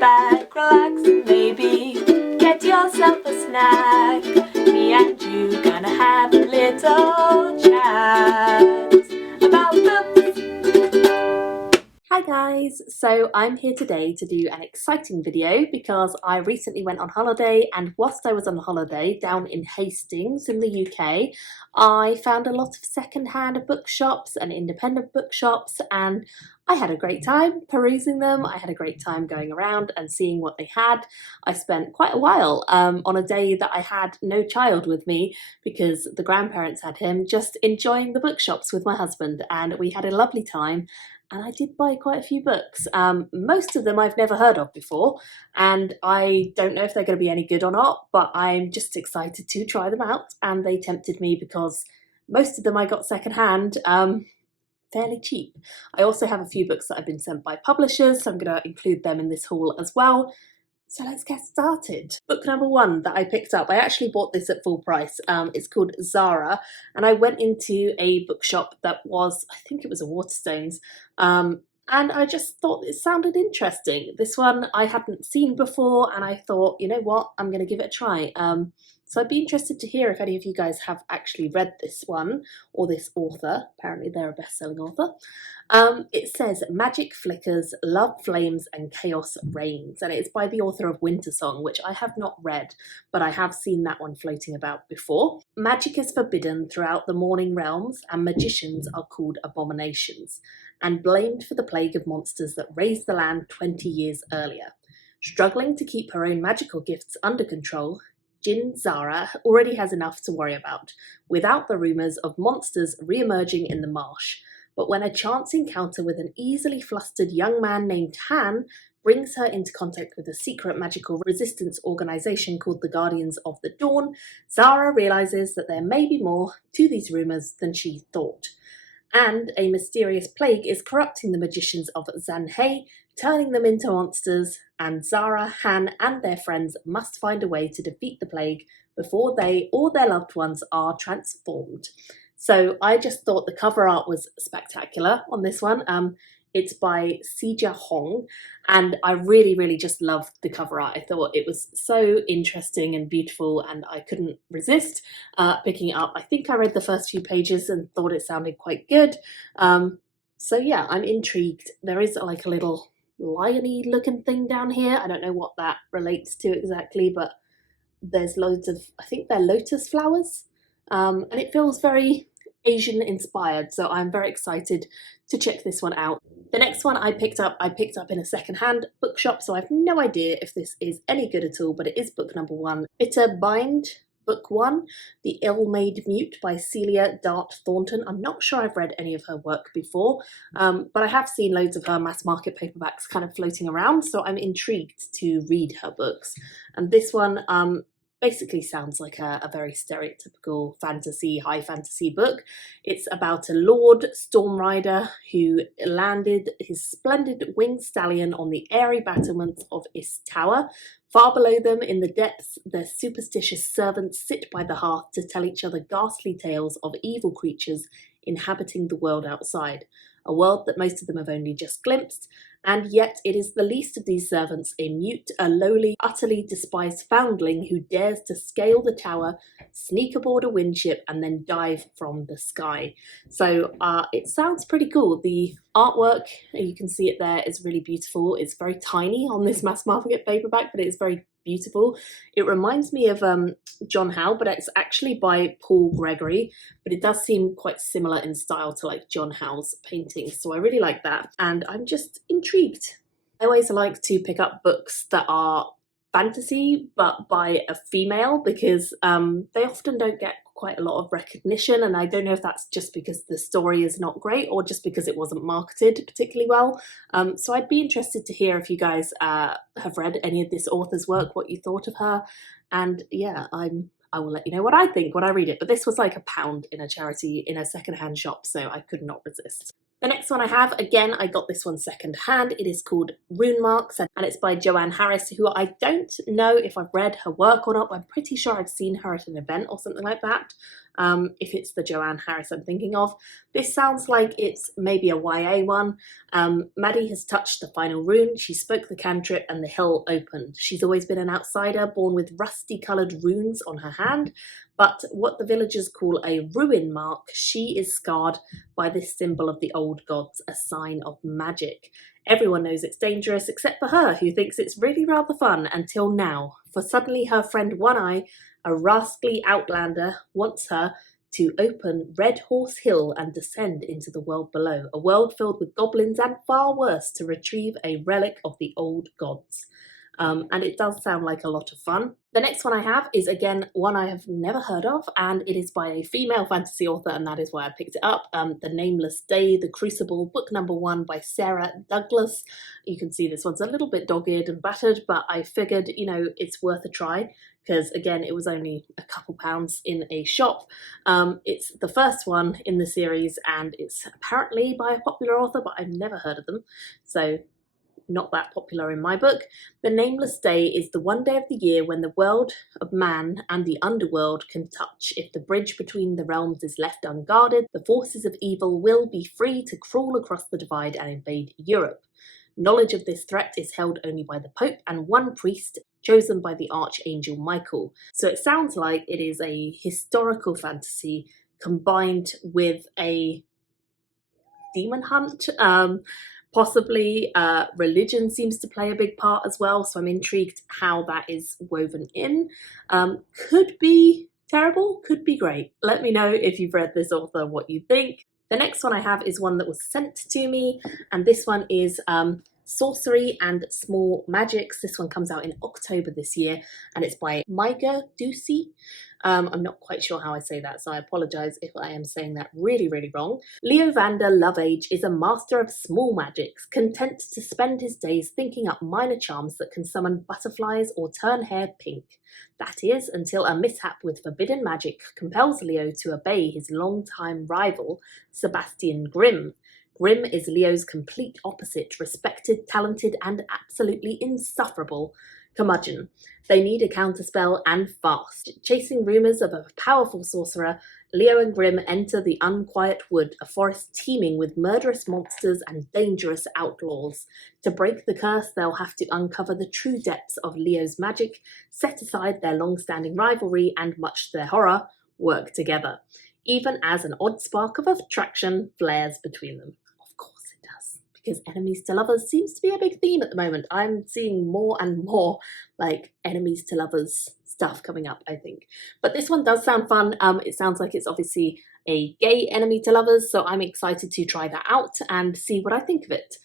back, relax, and maybe get yourself a snack. Me and you gonna have a little chat about books. Hi guys, so I'm here today to do an exciting video because I recently went on holiday, and whilst I was on holiday down in Hastings in the UK, I found a lot of second-hand bookshops and independent bookshops, and I had a great time perusing them. I had a great time going around and seeing what they had. I spent quite a while on a day that I had no child with me because the grandparents had him, just enjoying the bookshops with my husband, and we had a lovely time. And I did buy quite a few books. Most of them I've never heard of before, and I don't know if they're going to be any good or not, but I'm just excited to try them out, and they tempted me because most of them I got secondhand, fairly cheap. I also have a few books that have been sent by publishers, so I'm going to include them in this haul as well. So let's get started. Book number one that I picked up, I actually bought this at full price. It's called Zara, and I went into a bookshop that was, I think it was a Waterstones, and I just thought it sounded interesting. This one I hadn't seen before, and I thought, you know what, I'm going to give it a try. So I'd be interested to hear if any of you guys have actually read this one, or this author. Apparently they're a best-selling author. It says, "Magic flickers, love flames, and chaos reigns," and it's by the author of Winter Song, which I have not read, but I have seen that one floating about before. Magic is forbidden throughout the morning realms, and magicians are called abominations, and blamed for the plague of monsters that razed the land 20 years earlier. Struggling to keep her own magical gifts under control, Jin Zara already has enough to worry about, without the rumours of monsters re-emerging in the marsh. But when a chance encounter with an easily flustered young man named Han brings her into contact with a secret magical resistance organisation called the Guardians of the Dawn, Zara realises that there may be more to these rumours than she thought. And a mysterious plague is corrupting the magicians of Zanhei, turning them into monsters, and Zara, Han, and their friends must find a way to defeat the plague before they or their loved ones are transformed. So I just thought the cover art was spectacular on this one. It's by Sijia Hong, and I really just loved the cover art. I thought it was so interesting and beautiful, and I couldn't resist picking it up. I think I read the first few pages and thought it sounded quite good. So yeah, I'm intrigued. There is like a little lion-y looking thing down here. I don't know what that relates to exactly, but there's loads of, I think they're lotus flowers, and it feels very Asian inspired, so I'm very excited to check this one out. The next one I picked up in a second-hand bookshop, so I have no idea if this is any good at all, but it is book number one. Bitter Bind, book one, The Ill-Made Mute by Celia Dart Thornton. I'm not sure I've read any of her work before, but I have seen loads of her mass market paperbacks kind of floating around, so I'm intrigued to read her books. And this one basically sounds like a very stereotypical fantasy, high fantasy book. It's about a Lord Stormrider who landed his splendid winged stallion on the airy battlements of Is Tower. Far below them in the depths, their superstitious servants sit by the hearth to tell each other ghastly tales of evil creatures inhabiting the world outside, a world that most of them have only just glimpsed, and yet it is the least of these servants, a mute, a lowly, utterly despised foundling who dares to scale the tower, sneak aboard a windship, and then dive from the sky. So it sounds pretty cool. The artwork, you can see it there, is really beautiful. It's very tiny on this mass market paperback, but it's very beautiful. It reminds me of John Howe, but it's actually by Paul Gregory, but it does seem quite similar in style to like John Howe's paintings, so I really like that, and I'm just intrigued. I always like to pick up books that are fantasy but by a female, because they often don't get quite a lot of recognition, and I don't know if that's just because the story is not great or just because it wasn't marketed particularly well. So I'd be interested to hear if you guys have read any of this author's work, what you thought of her, and yeah, I will let you know what I think when I read it. But this was like £1 in a charity, in a secondhand shop, so I could not resist. The next one I have, again, I got this one second hand. It is called Rune Marks, and it's by Joanne Harris, who I don't know if I've read her work or not. I'm pretty sure I've seen her at an event or something like that, if it's the Joanne Harris I'm thinking of. This sounds like it's maybe a YA one. Maddie has touched the final rune, she spoke the cantrip, and the hill opened. She's always been an outsider, born with rusty-coloured runes on her hand, but what the villagers call a ruin mark, she is scarred by this symbol of the old gods, a sign of magic. Everyone knows it's dangerous except for her, who thinks it's really rather fun until now, for suddenly her friend One Eye, a rascally outlander, wants her to open Red Horse Hill and descend into the world below, a world filled with goblins and far worse, to retrieve a relic of the old gods. And it does sound like a lot of fun. The next one I have is, again, one I have never heard of, and it is by a female fantasy author, and that is why I picked it up. The Nameless Day, The Crucible, book number 1 by Sarah Douglas. You can see this one's a little bit dogged and battered, but I figured, you know, it's worth a try, because again, it was only a couple pounds in a shop. It's the first one in the series, and it's apparently by a popular author, but I've never heard of them, so not that popular in my book. The Nameless Day is the one day of the year when the world of man and the underworld can touch. If the bridge between the realms is left unguarded, the forces of evil will be free to crawl across the divide and invade Europe. Knowledge of this threat is held only by the Pope and one priest chosen by the Archangel Michael. So it sounds like it is a historical fantasy combined with a demon hunt. Possibly religion seems to play a big part as well, so I'm intrigued how that is woven in. Could be terrible, could be great. Let me know if you've read this author, what you think. The next one I have is one that was sent to me, and this one is Sorcery and Small Magics. This one comes out in October this year, and it's by Maiga Ducey. I'm not quite sure how I say that, so I apologise if I am saying that really, really wrong. Leo Vander Loveage is a master of small magics, content to spend his days thinking up minor charms that can summon butterflies or turn hair pink. That is, until a mishap with forbidden magic compels Leo to obey his long-time rival, Sebastian Grimm. Grimm is Leo's complete opposite, respected, talented, and absolutely insufferable curmudgeon. They need a counterspell and fast. Chasing rumours of a powerful sorcerer, Leo and Grimm enter the Unquiet Wood, a forest teeming with murderous monsters and dangerous outlaws. To break the curse, they'll have to uncover the true depths of Leo's magic, set aside their long-standing rivalry, and much to their horror, work together, even as an odd spark of attraction flares between them. Of course it does, because enemies to lovers seems to be a big theme at the moment. I'm seeing more and more like enemies to lovers stuff coming up, I think. But this one does sound fun. It sounds like it's obviously a gay enemy to lovers, so I'm excited to try that out and see what I think of it.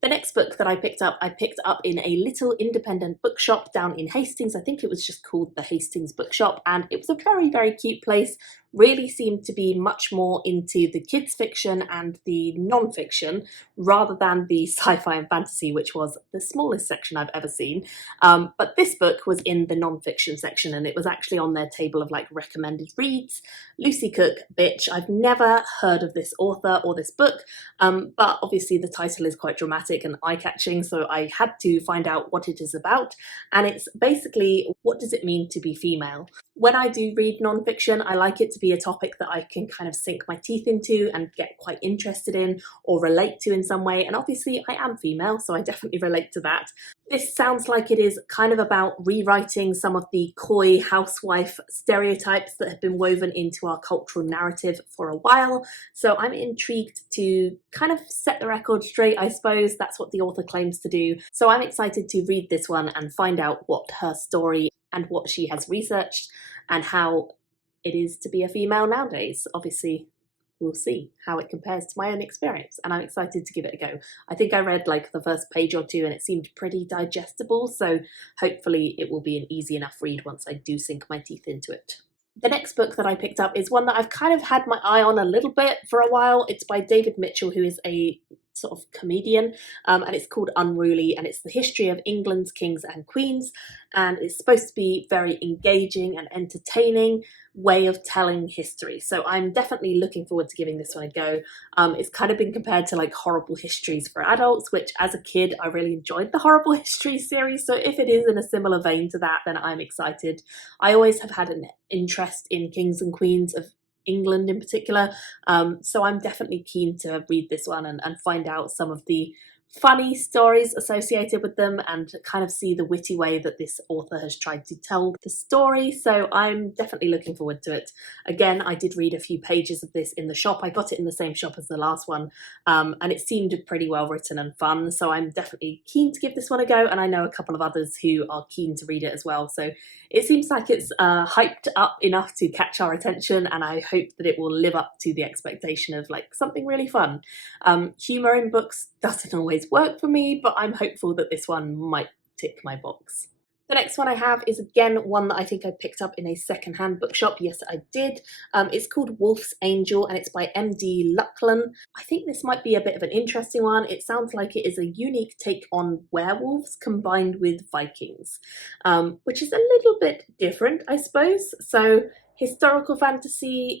The next book that I picked up in a little independent bookshop down in Hastings. I think it was just called the Hastings Bookshop, and it was a very, very cute place. Really seemed to be much more into the kids fiction and the non-fiction rather than the sci-fi and fantasy, which was the smallest section I've ever seen. But this book was in the non-fiction section, and it was actually on their table of like recommended reads. Lucy Cook, Bitch. I've never heard of this author or this book, but obviously the title is quite dramatic and eye-catching, so I had to find out what it is about. And it's basically, what does it mean to be female? When I do read non-fiction, I like it to be a topic that I can kind of sink my teeth into and get quite interested in or relate to in some way. And obviously I am female, so I definitely relate to that. This sounds like it is kind of about rewriting some of the coy housewife stereotypes that have been woven into our cultural narrative for a while. So I'm intrigued to kind of set the record straight, I suppose. That's what the author claims to do. So I'm excited to read this one and find out what her story and what she has researched and how it is to be a female nowadays. Obviously, we'll see how it compares to my own experience, and I'm excited to give it a go. I think I read like the first page or two and it seemed pretty digestible, so hopefully it will be an easy enough read once I do sink my teeth into it. The next book that I picked up is one that I've kind of had my eye on a little bit for a while. It's by David Mitchell, who is a sort of comedian, and it's called Unruly, and it's the history of England's kings and queens, and it's supposed to be very engaging and entertaining way of telling history. So I'm definitely looking forward to giving this one a go. It's kind of been compared to like Horrible Histories for adults, which as a kid I really enjoyed the Horrible Histories series, so if it is in a similar vein to that, then I'm excited. I always have had an interest in kings and queens of England in particular, so I'm definitely keen to read this one and find out some of the funny stories associated with them and kind of see the witty way that this author has tried to tell the story. So I'm definitely looking forward to it. Again, I did read a few pages of this in the shop. I got it in the same shop as the last one, and it seemed pretty well written and fun, so I'm definitely keen to give this one a go, and I know a couple of others who are keen to read it as well. So it seems like it's hyped up enough to catch our attention, and I hope that it will live up to the expectation of like something really fun. Humour in books doesn't always work for me, but I'm hopeful that this one might tick my box. The next one I have is again one that I think I picked up in a second-hand bookshop. Yes, I did. It's called Wolf's Angel, and it's by M.D. Lucklan. I think this might be a bit of an interesting one. It sounds like it is a unique take on werewolves combined with Vikings, which is a little bit different, I suppose. So historical fantasy,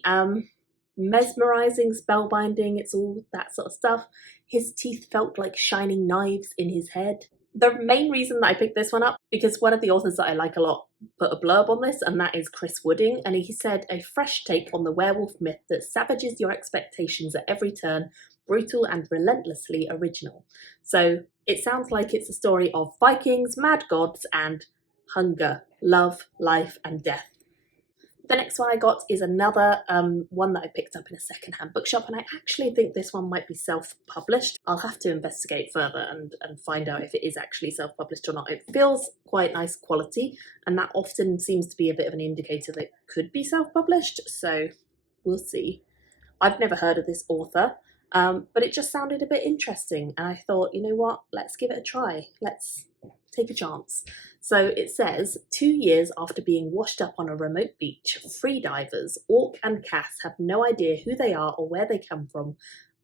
mesmerizing, spellbinding, it's all that sort of stuff. His teeth felt like shining knives in his head. The main reason that I picked this one up, because one of the authors that I like a lot put a blurb on this, and that is Chris Wooding, and he said, a fresh take on the werewolf myth that savages your expectations at every turn, brutal and relentlessly original. So it sounds like it's a story of Vikings, mad gods, and hunger, love, life, and death. The next one I got is another one that I picked up in a second-hand bookshop, and I actually think this one might be self-published. I'll have to investigate further and find out if it is actually self-published or not. It feels quite nice quality, and that often seems to be a bit of an indicator that it could be self-published, so we'll see. I've never heard of this author, but it just sounded a bit interesting, and I thought, you know what, let's give it a try. Let's take a chance. So it says, 2 years after being washed up on a remote beach, freedivers, Orc and Cass have no idea who they are or where they come from,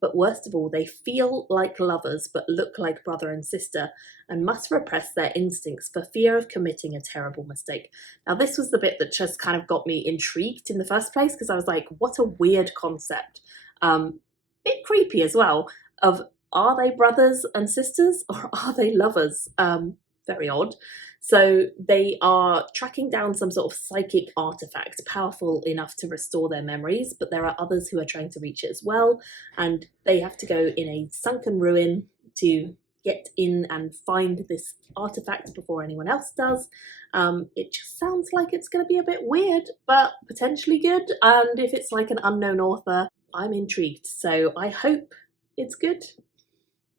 but worst of all, they feel like lovers but look like brother and sister, and must repress their instincts for fear of committing a terrible mistake. Now this was the bit that just kind of got me intrigued in the first place, because I was like, what a weird concept. Bit creepy as well, of are they brothers and sisters or are they lovers? Very odd. So they are tracking down some sort of psychic artifact, powerful enough to restore their memories, but there are others who are trying to reach it as well, and they have to go in a sunken ruin to get in and find this artifact before anyone else does. It just sounds like it's going to be a bit weird, but potentially good, and if it's like an unknown author, I'm intrigued, so I hope it's good.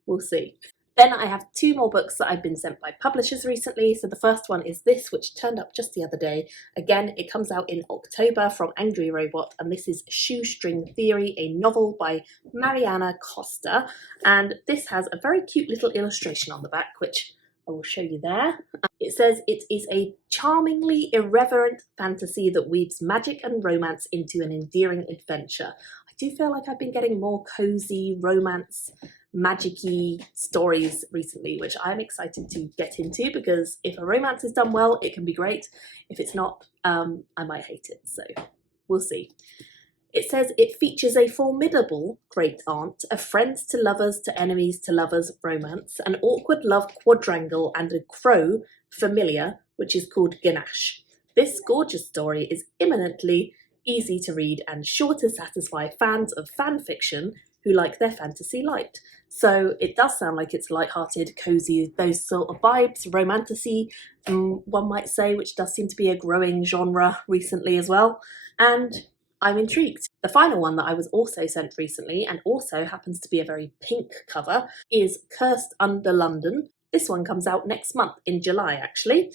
We'll see. Then I have 2 more books that I've been sent by publishers recently. So the first one is this, which turned up just the other day. Again, it comes out in October from Angry Robot, and this is Shoestring Theory, a novel by Mariana Costa. And this has a very cute little illustration on the back, which I will show you there. It says it is a charmingly irreverent fantasy that weaves magic and romance into an endearing adventure. I do feel like I've been getting more cozy romance, magic-y stories recently, which I'm excited to get into, because if a romance is done well, it can be great. If it's not, I might hate it, so we'll see. It says it features a formidable great aunt, a friends to lovers to enemies to lovers romance, an awkward love quadrangle, and a crow familiar, which is called Ganache. This gorgeous story is eminently easy to read and sure to satisfy fans of fan fiction who like their fantasy light. So it does sound like it's light-hearted, cozy, those sort of vibes, romantasy, one might say, which does seem to be a growing genre recently as well. And I'm intrigued. The final one that I was also sent recently, and also happens to be a very pink cover, is Cursed Under London. This one comes out next month, in July actually.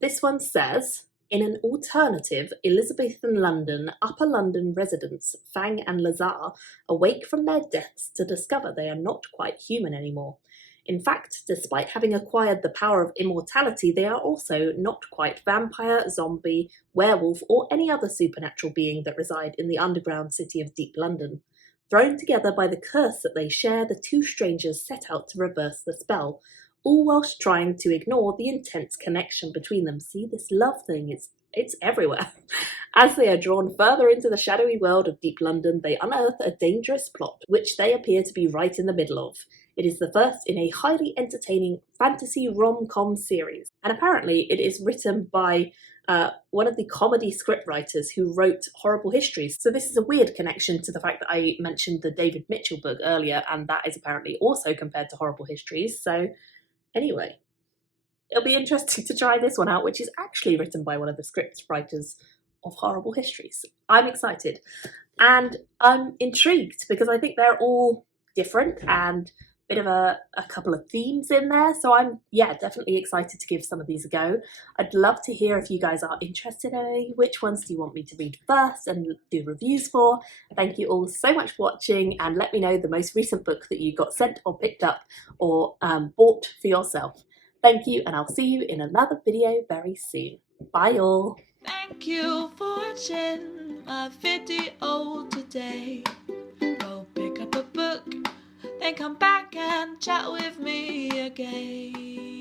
This one says, in an alternative Elizabethan London, Upper London residents, Fang and Lazar, awake from their deaths to discover they are not quite human anymore. In fact, despite having acquired the power of immortality, they are also not quite vampire, zombie, werewolf, or any other supernatural being that reside in the underground city of Deep London. Thrown together by the curse that they share, the two strangers set out to reverse the spell, all whilst trying to ignore the intense connection between them. See, this love thing, it's everywhere. As they are drawn further into the shadowy world of deep London, they unearth a dangerous plot, which they appear to be right in the middle of. It is the first in a highly entertaining fantasy rom-com series, and apparently it is written by one of the comedy scriptwriters who wrote Horrible Histories. So this is a weird connection to the fact that I mentioned the David Mitchell book earlier, and that is apparently also compared to Horrible Histories. So anyway, it'll be interesting to try this one out, which is actually written by one of the script writers of Horrible Histories. I'm excited, and I'm intrigued because I think they're all different and bit of a couple of themes in there, so I'm definitely excited to give some of these a go. I'd love to hear if you guys are interested in any. Which ones do you want me to read first and do reviews for? Thank you all so much for watching, and let me know the most recent book that you got sent or picked up or bought for yourself. Thank you, and I'll see you in another video very soon. Bye all! Thank you for watching my video today. Go pick up a book, then come back and chat with me again.